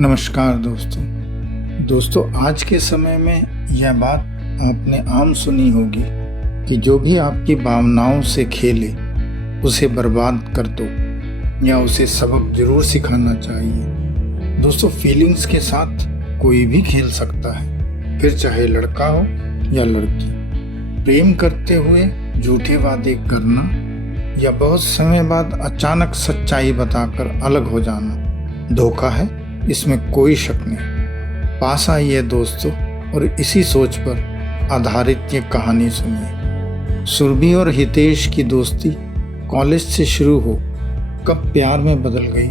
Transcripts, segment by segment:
नमस्कार दोस्तों, आज के समय में यह बात आपने आम सुनी होगी कि जो भी आपकी भावनाओं से खेले उसे बर्बाद कर दो या उसे सबक जरूर सिखाना चाहिए। दोस्तों, फीलिंग्स के साथ कोई भी खेल सकता है, फिर चाहे लड़का हो या लड़की। प्रेम करते हुए झूठे वादे करना या बहुत समय बाद अचानक सच्चाई बताकर अलग हो जाना धोखा है, इसमें कोई शक नहीं। पास आइए दोस्तों और इसी सोच पर आधारित ये कहानी सुनिए। सुरभि और हितेश की दोस्ती कॉलेज से शुरू हो कब प्यार में बदल गई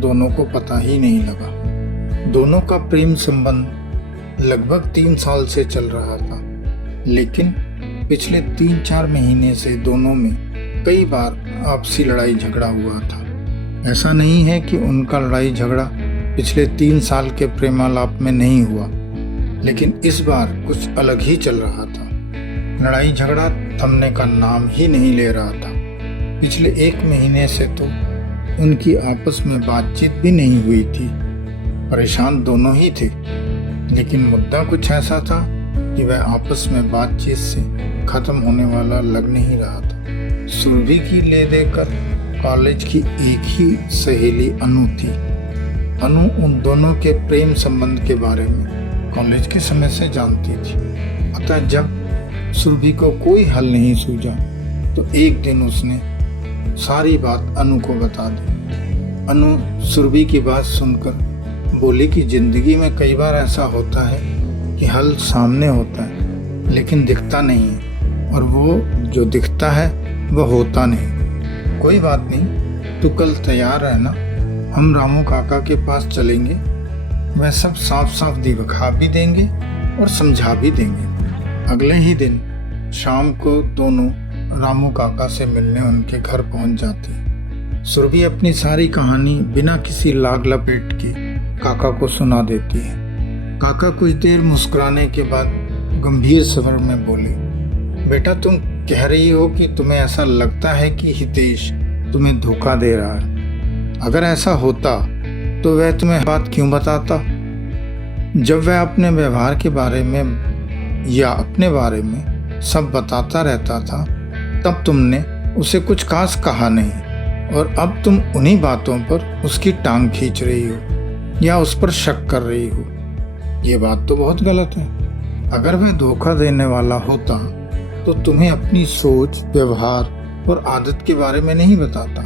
दोनों को पता ही नहीं लगा। दोनों का प्रेम संबंध लगभग 3 साल से चल रहा था, लेकिन पिछले 3-4 महीने से दोनों में कई बार आपसी लड़ाई झगड़ा हुआ था। ऐसा नहीं है कि उनका लड़ाई झगड़ा पिछले 3 साल के प्रेमालाप में नहीं हुआ, लेकिन इस बार कुछ अलग ही चल रहा था। लड़ाई झगड़ा थमने का नाम ही नहीं ले रहा था। पिछले 1 महीने से तो उनकी आपस में बातचीत भी नहीं हुई थी। परेशान दोनों ही थे, लेकिन मुद्दा कुछ ऐसा था कि वह आपस में बातचीत से खत्म होने वाला लग नहीं रहा था। सुरभि की ले देकर कॉलेज की एक ही सहेली अनु थी। अनु उन दोनों के प्रेम संबंध के बारे में कॉलेज के समय से जानती थी। अतः जब सुरभि को कोई हल नहीं सूझा तो एक दिन उसने सारी बात अनु को बता दी। अनु सुरभि की बात सुनकर बोली कि जिंदगी में कई बार ऐसा होता है कि हल सामने होता है लेकिन दिखता नहीं है, और वो जो दिखता है वह होता नहीं। कोई बात नहीं, तू कल तैयार रहना, हम रामू काका के पास चलेंगे। वह सब साफ साफ दिखा भी देंगे और समझा भी देंगे। अगले ही दिन शाम को दोनों रामू काका से मिलने उनके घर पहुंच जाती। सुरभि अपनी सारी कहानी बिना किसी लाग लपेट के काका को सुना देती है। काका कुछ देर मुस्कुराने के बाद गंभीर स्वर में बोले, बेटा तुम कह रही हो कि तुम्हें ऐसा लगता है कि हितेश तुम्हें धोखा दे रहा है। अगर ऐसा होता तो वह तुम्हें बात क्यों बताता? जब वह अपने व्यवहार के बारे में या अपने बारे में सब बताता रहता था तब तुमने उसे कुछ खास कहा नहीं, और अब तुम उन्हीं बातों पर उसकी टांग खींच रही हो या उस पर शक कर रही हो। ये बात तो बहुत गलत है। अगर वह धोखा देने वाला होता तो तुम्हें अपनी सोच, व्यवहार और आदत के बारे में नहीं बताता।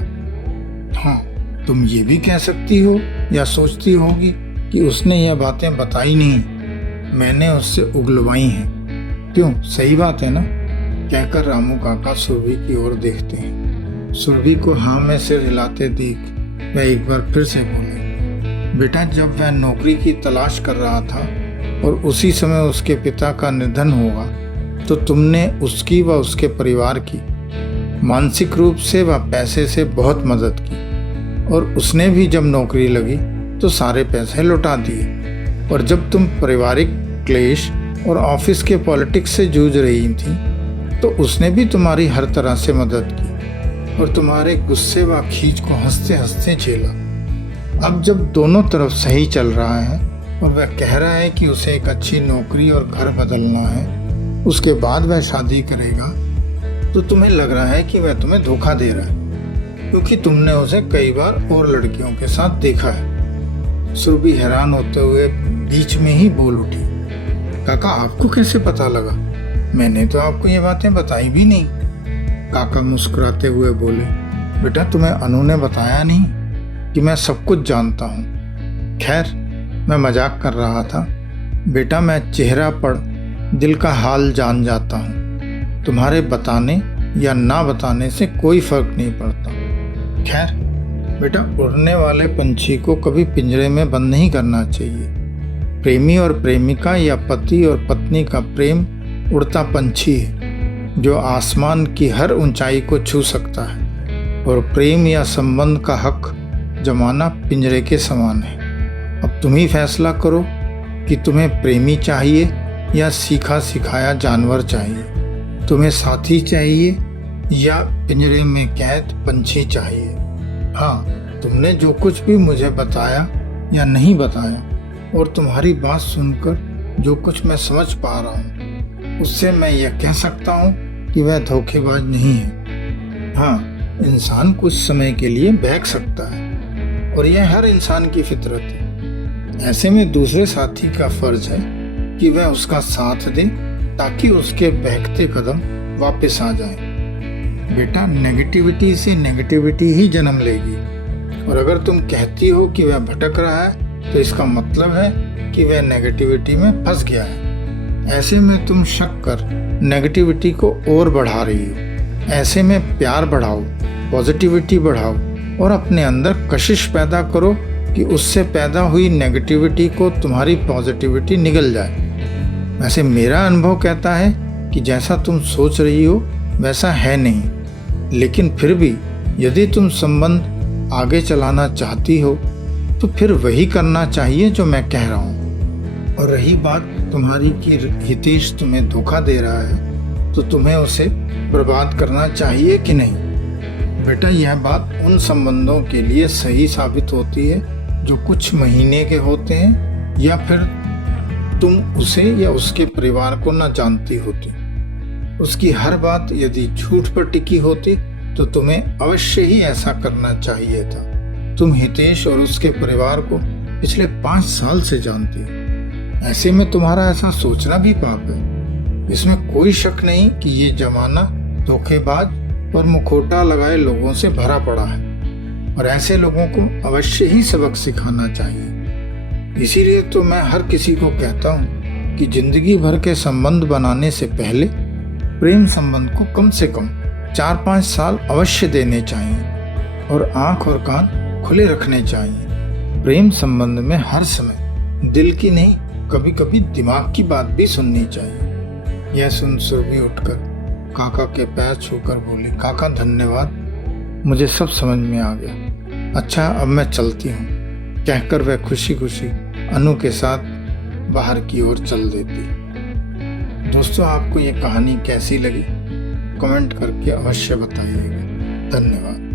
हाँ, तुम ये भी कह सकती हो या सोचती होगी कि उसने यह बातें बताई नहीं, मैंने उससे उगलवाई हैं। क्यों, सही बात है ना? कहकर रामू काका सुरभि की ओर देखते हैं। सुरभि को हाँ में सिर हिलाते देख वह एक बार फिर से बोले, बेटा जब वह नौकरी की तलाश कर रहा था और उसी समय उसके पिता का निधन हुआ तो तुमने उसकी व उसके परिवार की मानसिक रूप से व पैसे से बहुत मदद की, और उसने भी जब नौकरी लगी तो सारे पैसे लौटा दिए। और जब तुम पारिवारिक क्लेश और ऑफिस के पॉलिटिक्स से जूझ रही थी तो उसने भी तुम्हारी हर तरह से मदद की और तुम्हारे गुस्से व खींच को हंसते हंसते झेला। अब जब दोनों तरफ सही चल रहा है और वह कह रहा है कि उसे एक अच्छी नौकरी और घर बदलना है, उसके बाद वह शादी करेगा, तो तुम्हें लग रहा है कि वह तुम्हें धोखा दे रहा है क्योंकि तुमने उसे कई बार और लड़कियों के साथ देखा है। सुरभि हैरान होते हुए बीच में ही बोल उठी, काका आपको कैसे पता लगा? मैंने तो आपको ये बातें बताई भी नहीं। काका मुस्कुराते हुए बोले, बेटा तुम्हें अनु ने बताया नहीं कि मैं सब कुछ जानता हूँ। खैर, मैं मजाक कर रहा था बेटा, मैं चेहरा पढ़ दिल का हाल जान जाता हूँ। तुम्हारे बताने या ना बताने से कोई फर्क नहीं पड़ता। खैर बेटा, उड़ने वाले पंछी को कभी पिंजरे में बंद नहीं करना चाहिए। प्रेमी और प्रेमिका या पति और पत्नी का प्रेम उड़ता पंछी है जो आसमान की हर ऊंचाई को छू सकता है, और प्रेम या संबंध का हक जमाना पिंजरे के समान है। अब तुम ही फैसला करो कि तुम्हें प्रेमी चाहिए या सीखा सिखाया जानवर चाहिए। तुम्हें साथी चाहिए या पिंजरे में कैद पंछी चाहिए। हाँ, तुमने जो कुछ भी मुझे बताया या नहीं बताया, और तुम्हारी बात सुनकर जो कुछ मैं समझ पा रहा हूँ उससे मैं यह कह सकता हूँ कि वह धोखेबाज नहीं है। हाँ, इंसान कुछ समय के लिए बहक सकता है और यह हर इंसान की फितरत है। ऐसे में दूसरे साथी का फर्ज है कि वह उसका साथ दे ताकि उसके बहकते कदम वापस आ जाएं। बेटा, नेगेटिविटी से नेगेटिविटी ही जन्म लेगी, और अगर तुम कहती हो कि वह भटक रहा है तो इसका मतलब है कि वह नेगेटिविटी में फंस गया है। ऐसे में तुम शक कर नेगेटिविटी को और बढ़ा रही हो। ऐसे में प्यार बढ़ाओ, पॉजिटिविटी बढ़ाओ और अपने अंदर कशिश पैदा करो कि उससे पैदा हुई नेगेटिविटी को तुम्हारी पॉजिटिविटी निगल जाए। वैसे मेरा अनुभव कहता है कि जैसा तुम सोच रही हो वैसा है नहीं, लेकिन फिर भी यदि तुम संबंध आगे चलाना चाहती हो तो फिर वही करना चाहिए जो मैं कह रहा हूँ। और रही बात तुम्हारी कि हितेश तुम्हें धोखा दे रहा है तो तुम्हें उसे बर्बाद करना चाहिए कि नहीं। बेटा, यह बात उन संबंधों के लिए सही साबित होती है जो कुछ महीने के होते हैं या फिर तुम उसे या उसके परिवार को न जानती होती। उसकी हर बात यदि झूठ पर टिकी होती तो तुम्हें अवश्य ही ऐसा करना चाहिए था। तुम हितेश और उसके परिवार को पिछले 5 साल से जानती हो। ऐसे में तुम्हारा ऐसा सोचना भी पाप है। इसमें कोई शक नहीं कि ये जमाना धोखेबाज और मुखौटा लगाए लोगों से भरा पड़ा है, और ऐसे लोगों को अवश्य ही सबक सिखाना चाहिए। इसीलिए तो मैं हर किसी को कहता हूँ कि जिंदगी भर के संबंध बनाने से पहले प्रेम संबंध को कम से कम 4-5 साल अवश्य देने चाहिए और आंख और कान खुले रखने चाहिए। प्रेम संबंध में हर समय दिल की नहीं, कभी कभी दिमाग की बात भी सुननी चाहिए। यह सुन सुरभि उठकर काका के पैर छूकर बोली, काका धन्यवाद, मुझे सब समझ में आ गया। अच्छा, अब मैं चलती हूँ, कहकर वह खुशी खुशी अनु के साथ बाहर की ओर चल देती। दोस्तों, आपको ये कहानी कैसी लगी कमेंट करके अवश्य बताइएगा। धन्यवाद।